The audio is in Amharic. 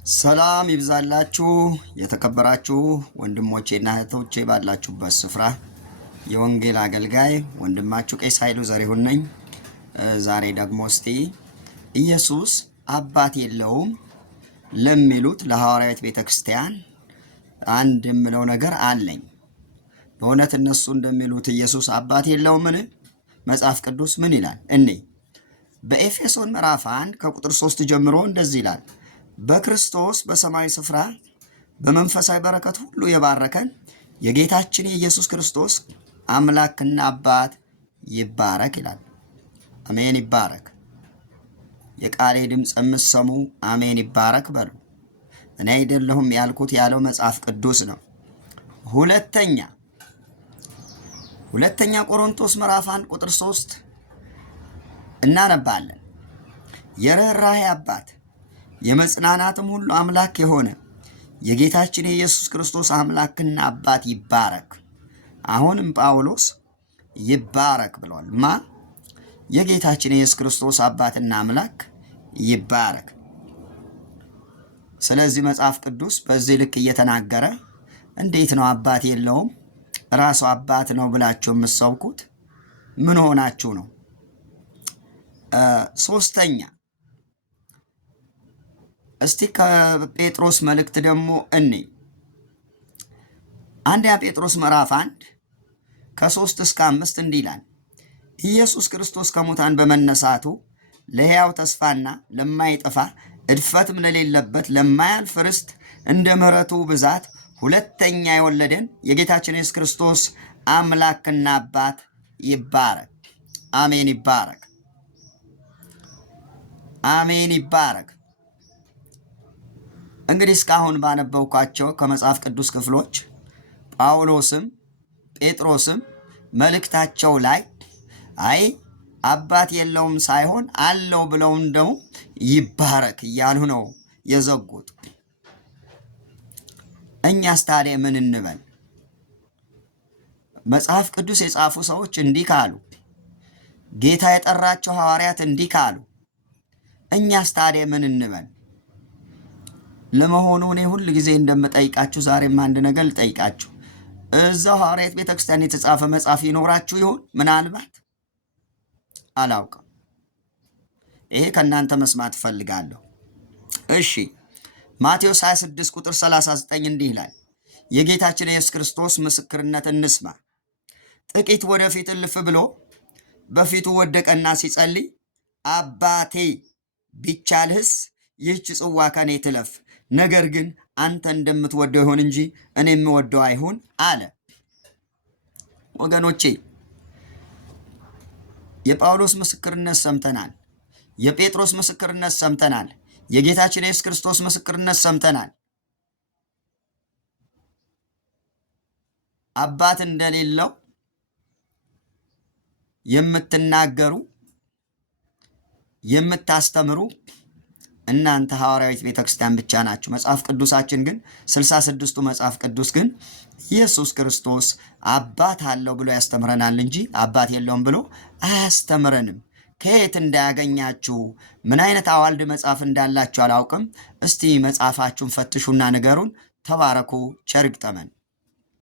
ሰላም ይብዛላችሁ የተከበራችሁ ወንድሞቼና እህቶቼ ባላችሁበት ስፍራ የወንጌል አገልጋይ ወንድማችሁ ቄስ ኃይሉ ዘሪሁን ነኝ። ዛሬ ደግሞ እስቲ ኢየሱስ አባት የለውም ለሚሉት ለሐዋርያት ቤተክርስቲያን አንድ የምለው ነገር አለኝ። በእውነት እነሱ እንደሚሉት ኢየሱስ አባት የለውምን? መጽሐፍ ቅዱስ ምን ይላል? በኤፌሶን ምዕራፍ 1 ከቁጥር 3 ጀምሮ እንደዚህ ይላል። በክርስቶስ በሰማይ ስፍራ በመንፈሳዊ በረከት ሁሉ የባረከን የጌታችን የኢየሱስ ክርስቶስ አምላክና አባት ይባረክ ይላል። አሜን ይባረክ። የቃሌ ድምፅ የምትሰሙ አሜን ይባረክ በሉ። እኔ አይደለሁም ያልኩት ያለው መጽሐፍ ቅዱስ ነው። ሁለተኛ ቆሮንቶስ ምዕራፍ 1 ቁጥር 3 እናነባለን። የርኅራኄ አባት የመጽናናትም ሁሉ አምላክ የሆነ የጌታችን የኢየሱስ ክርስቶስ አምላክና አባት ይባረክ። አሁንም ጳውሎስ ይባረክ ብሏል። የጌታችን የኢየሱስ ክርስቶስ አባትና አምላክ ይባረክ። ስለዚህ መጽሐፍ ቅዱስ በዚህ ልክ እየተናገረ እንዴት ነው አባት የለውም ራሱ አባት ነው ብላችሁ የምትሰብኩት? ምን ሆናችሁ ነው? ሶስተኛ እስቲ ከጴጥሮስ መልእክት ደግሞ አንደኛ ጴጥሮስ ምዕራፍ 1 ከ3 እስከ 5 እንዲህ ይላል። ኢየሱስ ክርስቶስ ከሙታን በመነሳቱ ለሕያው ተስፋና ለማይጠፋ እድፈትም ለሌለበት ለማያልፍ ርስት እንደ ምሕረቱ ብዛት ሁለተኛ የወለደን የጌታችን ኢየሱስ ክርስቶስ አምላክና አባት ይባረክ። አሜን ይባረክ። አሜን ይባረክ። እንግዲህ እስካሁን ባነበብኳቸው ከመጽሐፍ ቅዱስ ክፍሎች ጳውሎስም ጴጥሮስም መልእክታቸው ላይ አባት የለውም ሳይሆን አለው ብለው እንደው ይባረክ እያሉ ነው የዘጉት። እኛስ ታዲያ ምን እንበል? መጽሐፍ ቅዱስ የጻፉ ሰዎች እንዲህ ካሉ፣ ጌታ የጠራቸው ሐዋርያት እንዲህ ካሉ፣ እኛስ ታዲያ ምን እንበል? ለመሆኑ እኔ ሁል ጊዜ እንደምጠይቃችሁ ዛሬም አንድ ነገር ልጠይቃችሁ። እዛው ሐዋርያት ቤተክርስቲያን የተጻፈ መጽሐፍ ይኖራችሁ ይሆን? ምናልባት አላውቅም። ይሄ ከእናንተ መስማት እፈልጋለሁ። እሺ፣ ማቴዎስ 26 ቁጥር 39 እንዲህ ይላል። የጌታችን የኢየሱስ ክርስቶስ ምስክርነት እንስማ። ጥቂት ወደፊት እልፍ ብሎ በፊቱ ወደቀና ሲጸልይ አባቴ ቢቻልህስ ይህች ጽዋ ከኔ ትለፍ፣ ነገር ግን አንተ እንደምትወደው ይሁን እንጂ እኔ የምወደው አይሁን አለ። ወገኖቼ የጳውሎስ ምስክርነት ሰምተናል። የጴጥሮስ ምስክርነት ሰምተናል። የጌታችን የኢየሱስ ክርስቶስ ምስክርነት ሰምተናል። አባት እንደሌለው የምትናገሩ የምታስተምሩ እናንተ ሐዋርያዊት ቤተክርስቲያን ብቻ ናችሁ። መጽሐፍ ቅዱሳችን ግን 66ቱ መጽሐፍ ቅዱስ ግን ኢየሱስ ክርስቶስ አባት አለው ብሎ ያስተምረናል እንጂ አባት የለውም ብሎ አያስተምረንም። ከየት እንዳያገኛችሁ ምን አይነት አዋልድ መጽሐፍ እንዳላችሁ አላውቅም። እስቲ መጽሐፋችሁን ፈትሹና ንገሩን። ተባረኩ። ቸር ይግጠመን።